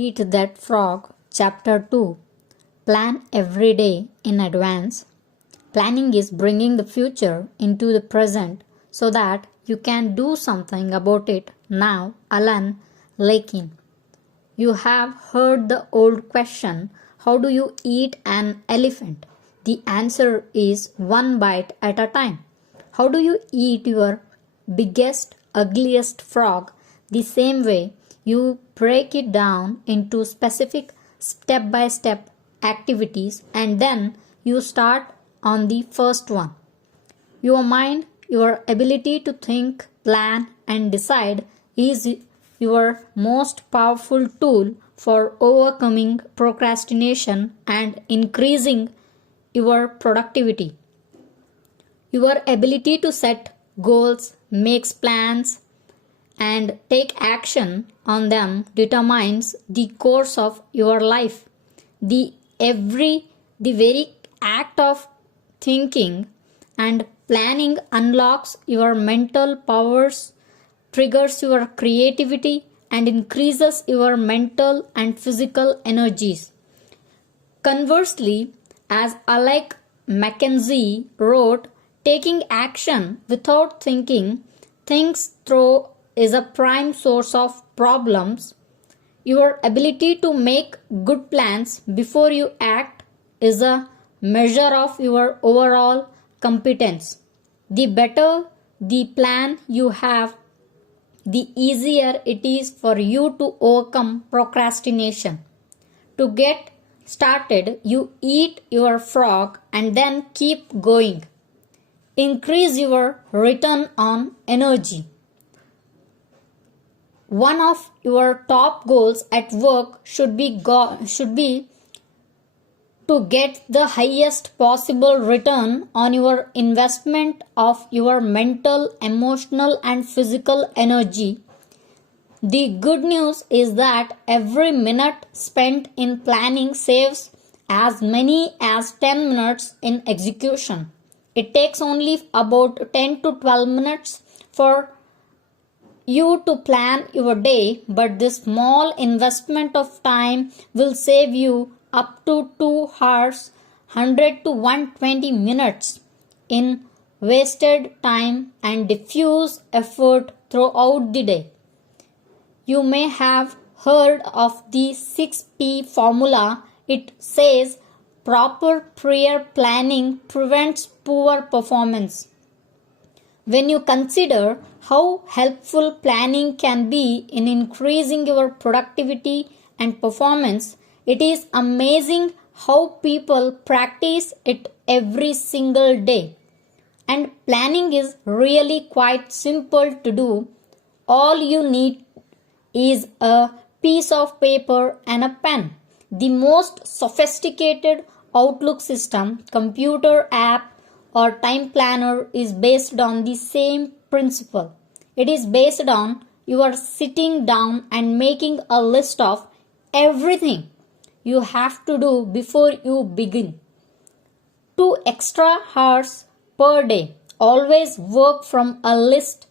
Eat That Frog, Chapter 2. Plan every day in advance. Planning is bringing the future into the present so that you can do something about it now. Alan Lakin. You have heard the old question, how do you eat an elephant? The answer is one bite at a time. How do you eat your biggest, ugliest frog? The same way. You break it down into specific step-by-step activities and then you start on the first one. Your mind, your ability to think, plan and decide is your most powerful tool for overcoming procrastination and increasing your productivity. Your ability to set goals, make plans, and take action on them determines the course of your life. The very act of thinking and planning unlocks your mental powers, triggers your creativity, and increases your mental and physical energies. Conversely, as Alec Mackenzie wrote, taking action without thinking things through is a prime source of problems. Your ability to make good plans before you act is a measure of your overall competence. The better the plan you have, the easier it is for you to overcome procrastination. To get started, you eat your frog and then keep going. Increase your return on energy. One of your top goals at work should be to get the highest possible return on your investment of your mental, emotional and physical energy. The good news is that every minute spent in planning saves as many as 10 minutes in execution. It takes only about 10 to 12 minutes for you to plan your day, but this small investment of time will save you up to 2 hours, 100 to 120 minutes in wasted time and diffuse effort throughout the day. You may have heard of the 6P formula. It says proper prior planning prevents poor performance. When you consider how helpful planning can be in increasing your productivity and performance, it is amazing how people practice it every single day. And planning is really quite simple to do. All you need is a piece of paper and a pen. The most sophisticated Outlook system, computer app, or time planner is based on the same principle. It is based on your sitting down and making a list of everything you have to do before you begin. 2 extra hours per day. Always work from a list.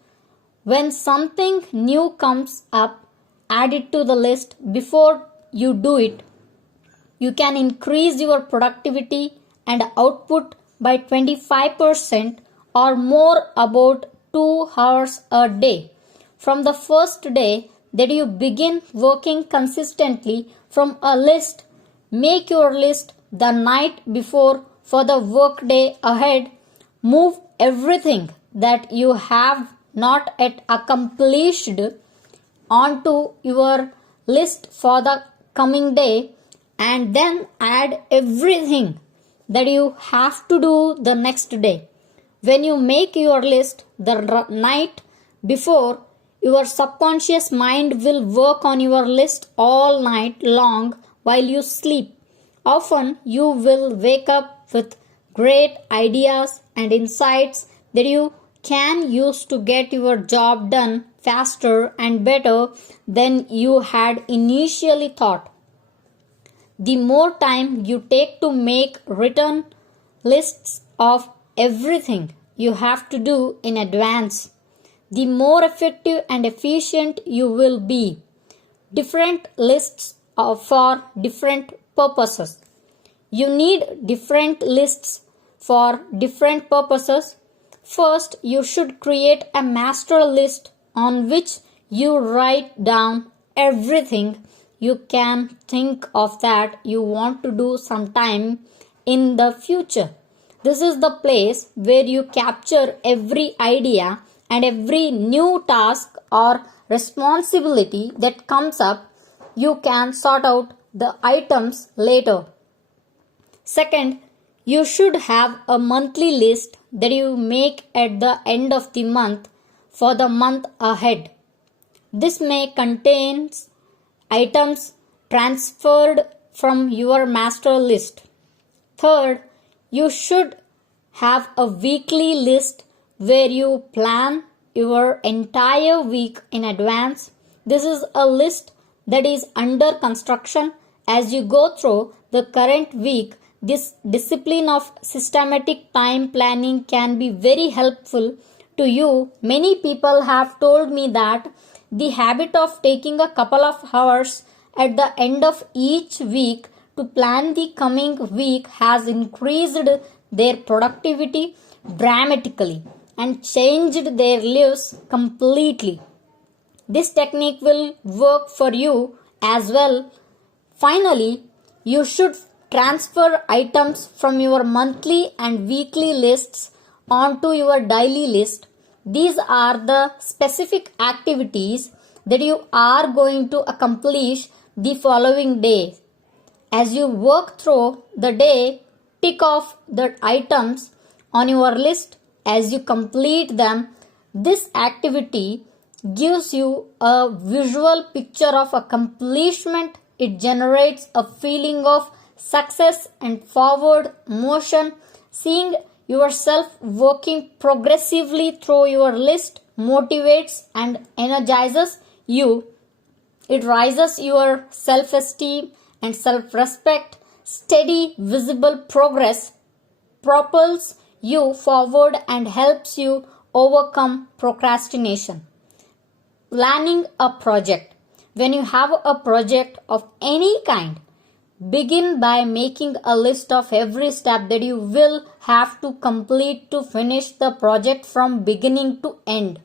When something new comes up, add it to the list before you do it. You can increase your productivity and output by 25% or more, about 2 hours a day. From the first day that you begin working consistently from a list, make your list the night before for the workday ahead. Move everything that you have not yet accomplished onto your list for the coming day and then add everything that you have to do the next day. When you make your list the night before, your subconscious mind will work on your list all night long while you sleep. Often you will wake up with great ideas and insights that you can use to get your job done faster and better than you had initially thought. The more time you take to make written lists of everything you have to do in advance, the more effective and efficient you will be. Different lists for different purposes. You need different lists for different purposes. First, you should create a master list on which you write down everything you can think of that you want to do sometime in the future. This is the place where you capture every idea and every new task or responsibility that comes up. You can sort out the items later. Second, you should have a monthly list that you make at the end of the month for the month ahead. This may contain items transferred from your master list. Third, you should have a weekly list where you plan your entire week in advance. This is a list that is under construction as you go through the current week. This discipline of systematic time planning can be very helpful to you. Many people have told me that the habit of taking a couple of hours at the end of each week to plan the coming week has increased their productivity dramatically and changed their lives completely. This technique will work for you as well. Finally, you should transfer items from your monthly and weekly lists onto your daily list. These are the specific activities that you are going to accomplish the following day. As you work through the day, tick off the items on your list as you complete them. This activity gives you a visual picture of accomplishment. It generates a feeling of success and forward motion. Seeing yourself working progressively through your list motivates and energizes you. It raises your self-esteem and self-respect. Steady, visible progress propels you forward and helps you overcome procrastination. Planning a project. When you have a project of any kind, begin by making a list of every step that you will have to complete to finish the project from beginning to end.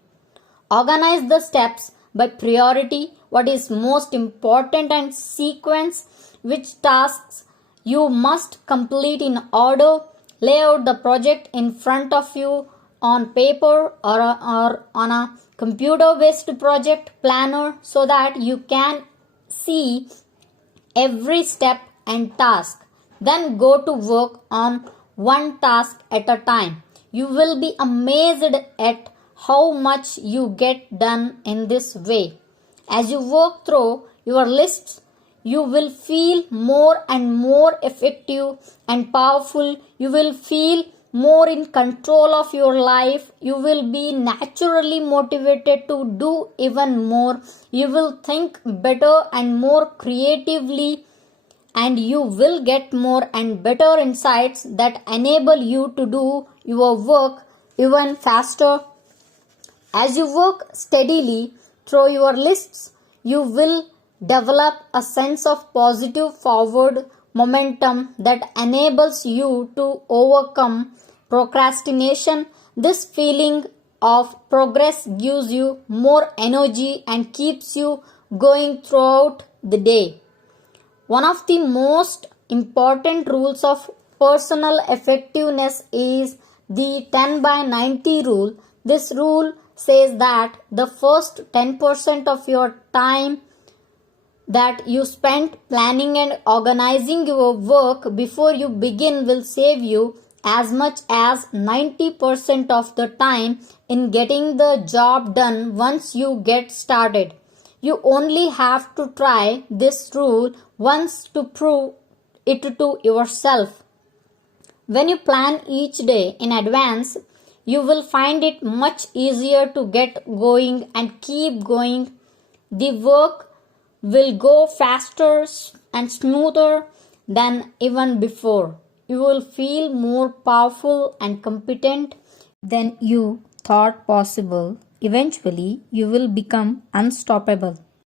Organize the steps by priority, what is most important, and sequence which tasks you must complete in order. Lay out the project in front of you on paper or on a computer-based project planner so that you can see every step and task. Then go to work on one task at a time. You will be amazed at how much you get done in this way. As you work through your lists, you will feel more and more effective and powerful. You will feel more in control of your life. You will be naturally motivated to do even more. You will think better and more creatively, and you will get more and better insights that enable you to do your work even faster. As you work steadily through your lists, you will develop a sense of positive forward momentum that enables you to overcome procrastination. This feeling of progress gives you more energy and keeps you going throughout the day. One of the most important rules of personal effectiveness is the 10 by 90 rule. This rule says that the first 10% of your time that you spend planning and organizing your work before you begin will save you as much as 90% of the time in getting the job done once you get started. You only have to try this rule once to prove it to yourself. When you plan each day in advance, you will find it much easier to get going and keep going. The work will go faster and smoother than even before. You will feel more powerful and competent than you thought possible. Eventually, you will become unstoppable.